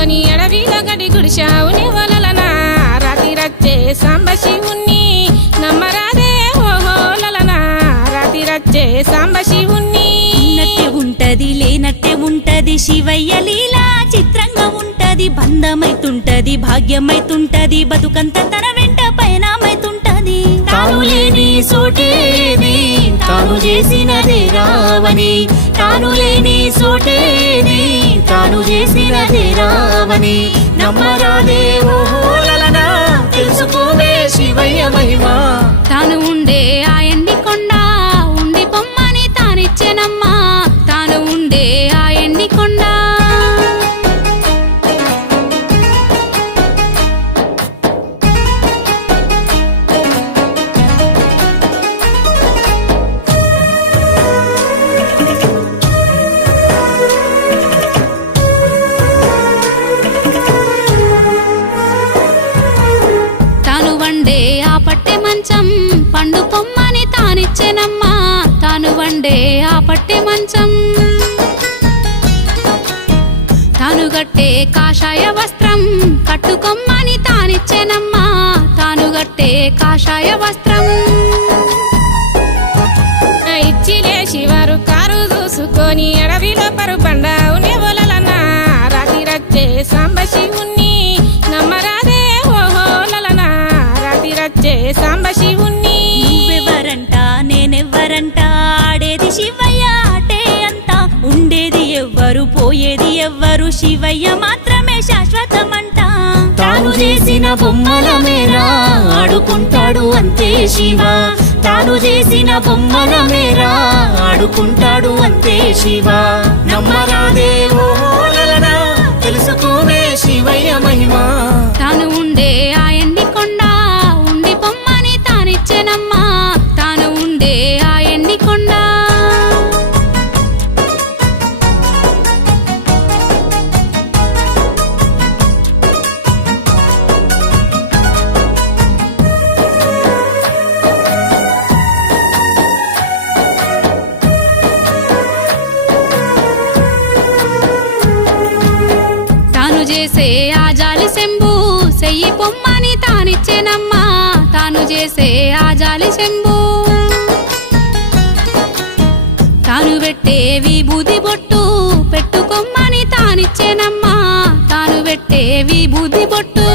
చూసుకొని అడవిలో గడి గుడిశావు నివలన రాతి రచ్చే సాంబ శివుణ్ణి నమ్మరాదే ఓహో లలన రాతి రచ్చే సాంబ శివుణ్ణి. ఉన్నట్టే ఉంటది లేనట్టే ఉంటది శివయ్య లీలా చిత్రంగా ఉంటది బంధమైతుంటది భాగ్యమైతుంటది బతుకంత తన వెంట పయనమైతుంటది. తాను లేని సోటేది తాను చేసినదే రావని తాను లేని సోటేది తాను చేసినదే రావని నమ్మరాదే ఓహో లలనా తెలుసుకోవే శివయ్య మహిమా. తాను ఉండే ఆ ఎండి కొండ ఉండి పొమ్మని తానిచ్చెనమ్మా తాను ఉండే ఆ ఎండి కొండ. తాను వండే ఆ పట్టె మంచం పండు పొమ్మని తానిచ్చెనమ్మా తాను వండే ఆ పట్టె మంచం. తాను గట్టే కాషాయ వస్త్రం కట్టుకొమ్మని తానిచ్చెనమ్మా తాను గట్టే కాషాయ వస్త్రం. ఇచ్చిలే శివారు కారు చూసుకొని అడవిలో పరుబండ ఉనివలన రాతి రచ్చే సాంబ శివుణ్ణి నమ్మరాదే ఓహో లలన రాతి రచ్చే సాంబ శివుణ్ణి. నువ్వెవరంట నేనెవ్వరంట ఆడేది శివయ్య ఆటే అంతా ఉండేది ఎవ్వరు పోయేది ఎవ్వరు శివయ్య మాత్రమే శాశ్వతమంట. తాను చేసిన బొమ్మల మేరా ఆడుకుంటాడు అంతే శివ తాను చేసిన బొమ్మల మేరా ఆడుకుంటాడు అంతే శివ నమ్మరాదే ఓహో లలనా తెలుసుకోవే శివయ్య మహిమా. తాను ఉండే ఆ ఎండి కొండ ఉండి పొమ్మని తానిచ్చెనమ్మా తాను ఉండే ఆ ఎండి కొండ. తాను చేసే ఆ జాలి శంభు సెయ్యి పొమ్మని తానిచ్చెనమ్మా తాను చేసే ఆ జాలి శంభు. తాను పెట్టే విభూది బొట్టు పెట్టుకొమ్మని తానిచ్చెనమ్మా తాను పెట్టే విభూది బొట్టు.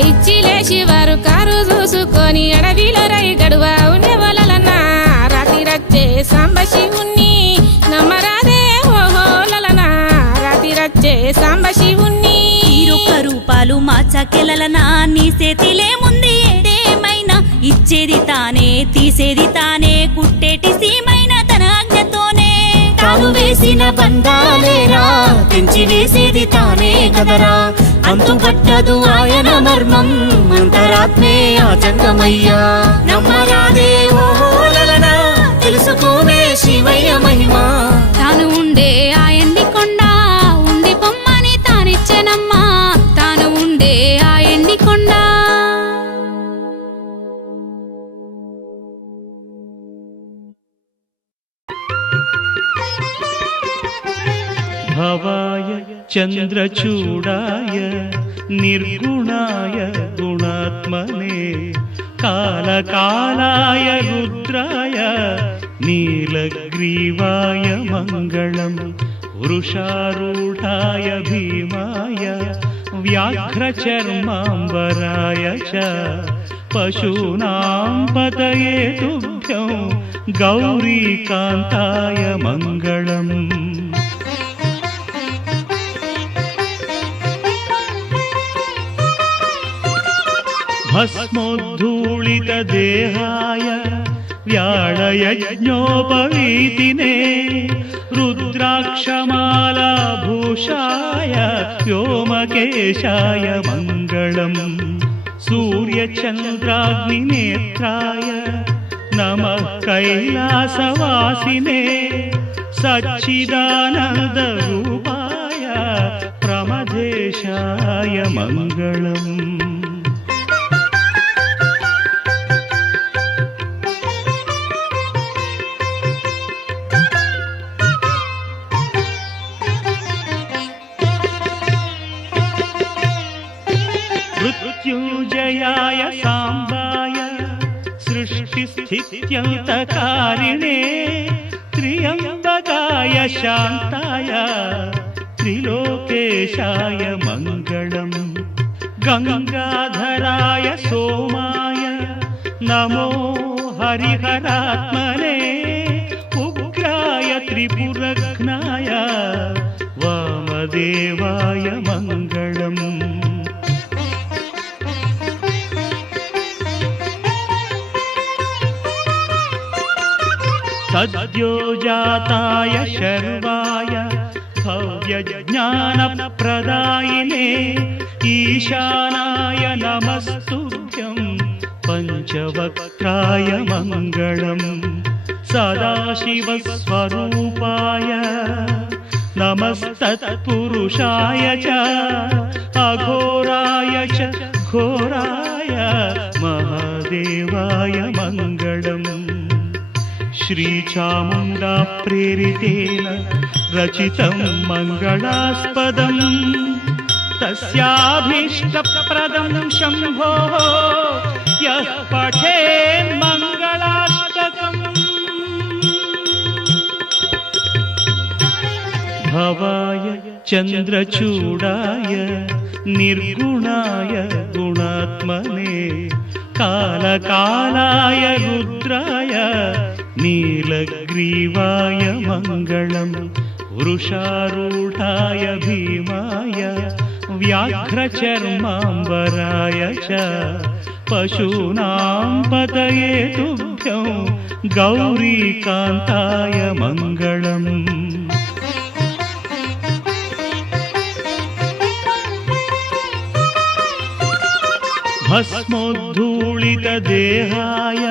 ఇచ్చిలే శివారు కారు చూసుకొని అడవిలో రై గడువ ఉనివలన రాతి రచ్చే సాంబ శివుణ్ణి నమ్మరాదే ఓహో లలన రాతి రచ్చే సాంబ శివుణ్ణి. ఈరొక్క రూపాలు మార్చకెలలనా నీ చేతిలేముంది ఏదేమైనా ఇచ్చేది తానే తీసేది తానే కుట్టేటి సీమైన తన ఆజ్ఞతోనే. తాను వేసిన బంధాలేరా తెంచి వేసేది తానే కదరా అంతు పట్టదు ఆయన మర్మం అంతరాత్మే ఆ జంగమయ్యా నమ్మరాదే ఓహో లలనా తెలుసుకోవే శివయ్య మహిమా. తాను ఉండే ఆ ఎండి కొండ ఉండి పొమ్మని తానిచ్చెనమ్మా తాను ఉండే ఆ ఎండి కొండ. భవాయ చంద్రచూడాయ నిర్గుణాయ గుణాత్మనే కాలకాలాయ రుద్రాయ నీలగ్రీవాయ మంగళం వృషారూఢాయ భీమాయ వ్యాఘ్రచర్మాంబరాయ చ పశూనాం పతయే తుభ్యం గౌరీకాంతాయ మంగళం. భస్మోద్ధూళిత దేహాయ వ్యాళయజ్ఞోపవీతినే రుద్రాక్షమాలాభూషాయ వ్యోమకేశాయ మంగళం. సూర్యచంద్రాగ్నినేత్రాయ నమః కైలాసవాసినే సచ్చిదానందరూపాయ ప్రమదేశాయ మంగళం. मृत्युञ्जयाय साम्बाय सृष्टिस्थित्यन्तकारिणे त्र्यम्बकाय शान्ताय त्रिलोकेशाय मङ्गलम् गङ्गाधराय सोमाय नमो हरिहरात्मने उग्राय त्रिपुरघ्नाय वामदेवाय मङ्गलम् सद्योजाताय शर्वाय भव्यज्ञानप्रदायिने ईशानाय नमस्तुभ्यं पञ्चवक्त्राय मङ्गलम् सदाशिवस्वरूपाय नमस्तत्पुरुषाय च अघोराय च घोराय महादेवाय मङ्गलम् श्रीचामुण्डा प्रेरितेन रचितं मङ्गलास्पदम् तस्याभीष्टप्रदं शम्भोः यः पठेन् मङ्गलाष्टकम् भवाय चन्द्रचूडाय निर्गुणाय गुणात्मने कालकालाय रुद्राय नीलग्रीवाय मङ्गलम् वृषारूढाय भीमाय व्याघ्रचर्माम्बराय च पशूनां पतये तुभ्यं गौरीकान्ताय मङ्गलम् भस्मोद्धूलितदेहाय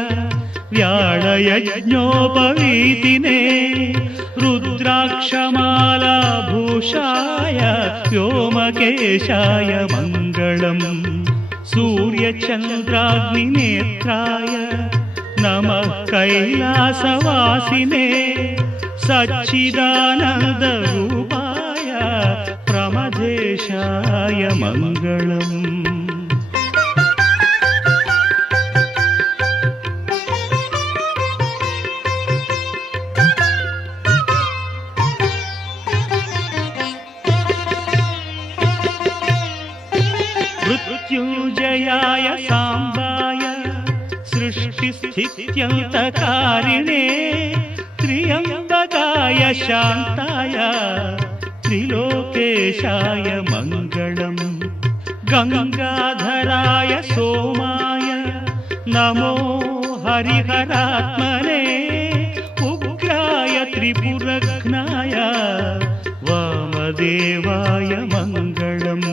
व्याळयज्ञोपवीतिने रुद्राक्षमालाभूषाय व्योमकेशाय मङ्गलम् सूर्यचन्द्राग्निनेत्राय नमः कैलासवासिने सच्चिदानन्दरूपाय प्रमदेशाय मङ्गलम् मृत्युञ्जयाय साम्बाय सृष्टिस्थित्यन्तकारिणे त्र्यम्बकाय शान्ताय त्रिलोकेशाय मङ्गलम् गङ्गाधराय सोमाय नमो हरिहरात्मने उग्राय त्रिपुरघ्नाय वामदेवाय मङ्गलम्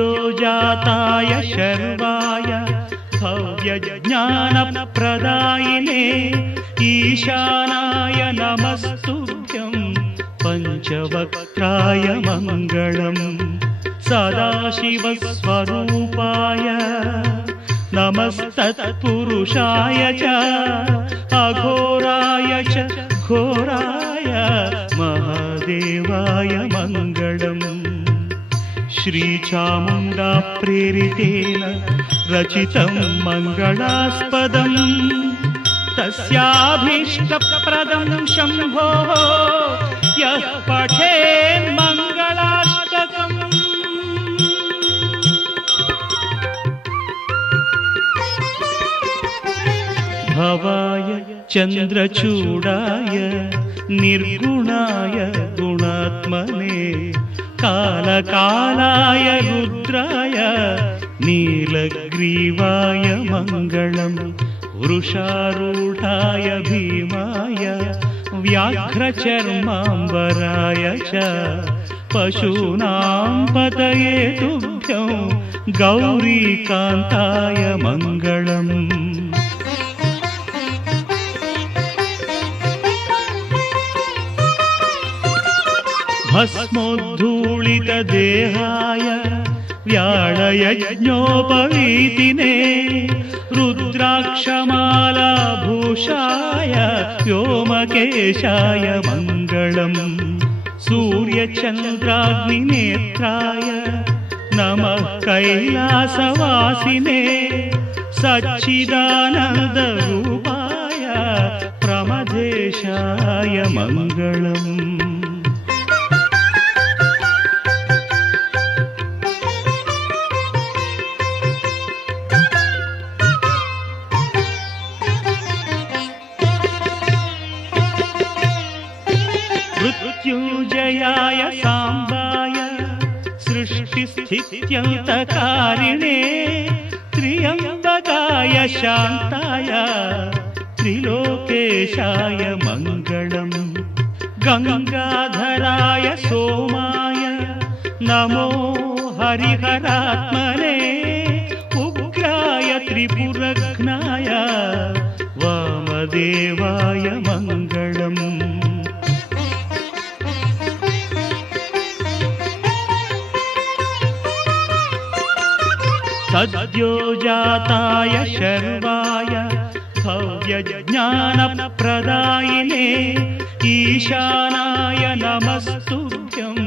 सद्योजाताय शर्वाय भव्यज्ञानप्रदायिने ईशानाय नमस्तुभ्यं पञ्चवक्त्राय मङ्गलम् सदाशिवस्वरूपाय नमस्तत्पुरुषाय च अघोराय च घोराय महादेवाय मङ्गलम् श्रीचामुण्डा प्रेरितेन रचितं मङ्गलास्पदम् तस्याभीष्टप्रदं शम्भोः यः पठेन् मङ्गलाष्टकम् भवाय चन्द्रचूडाय निर्गुणाय गुणात्मने कालकालाय रुद्राय नीलग्रीवाय मङ्गलम् वृषारूढाय भीमाय व्याघ्रचर्माम्बराय च पशूनां पतये तुभ्यं गौरीकान्ताय मङ्गलम् भस्मोद्धूलितदेहाय व्याळयज्ञोपवीतिने रुद्राक्षमालाभूषाय रुद्राक्षमालाभूषाय व्योमकेशाय मङ्गलम् सूर्यचन्द्राग्निनेत्राय नमः कैलासवासिने सच्चिदानन्दरूपाय प्रमदेशाय मङ्गलम् मृत्युञ्जयाय साम्बाय सृष्टिस्थित्यन्तकारिणे त्र्यम्बकाय शान्ताय त्रिलोकेशाय मङ्गलम् गङ्गाधराय सोमाय नमो हरिहरात्मने उग्राय त्रिपुरघ्नाय वामदेवाय मङ्गलम् सद्योजाताय शर्वाय भव्यज्ञानप्रदायिने ईशानाय नमस्तुभ्यं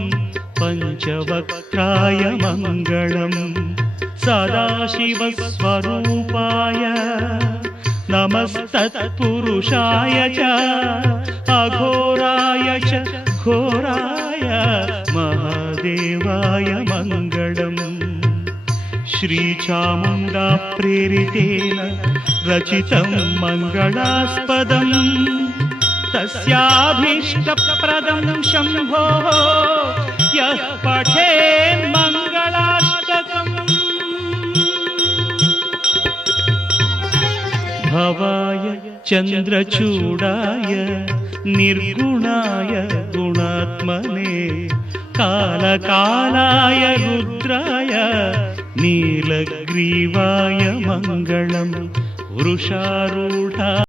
पञ्चवक्त्राय मङ्गलम् सदाशिवस्वरूपाय नमस्तत्पुरुषाय च अघोराय च घोराय महादेवाय मङ्गलम् श्रीचामुण्डा प्रेरितेन रचितं मङ्गलास्पदम् तस्याभीष्टप्रदं शम्भोः यः पठेन् मङ्गलाष्टकम् भवाय चन्द्रचूडाय निर्गुणाय गुणात्मने कालकालाय रुद्राय नीलग्रीवाय मङ्गलम् वृषारूढा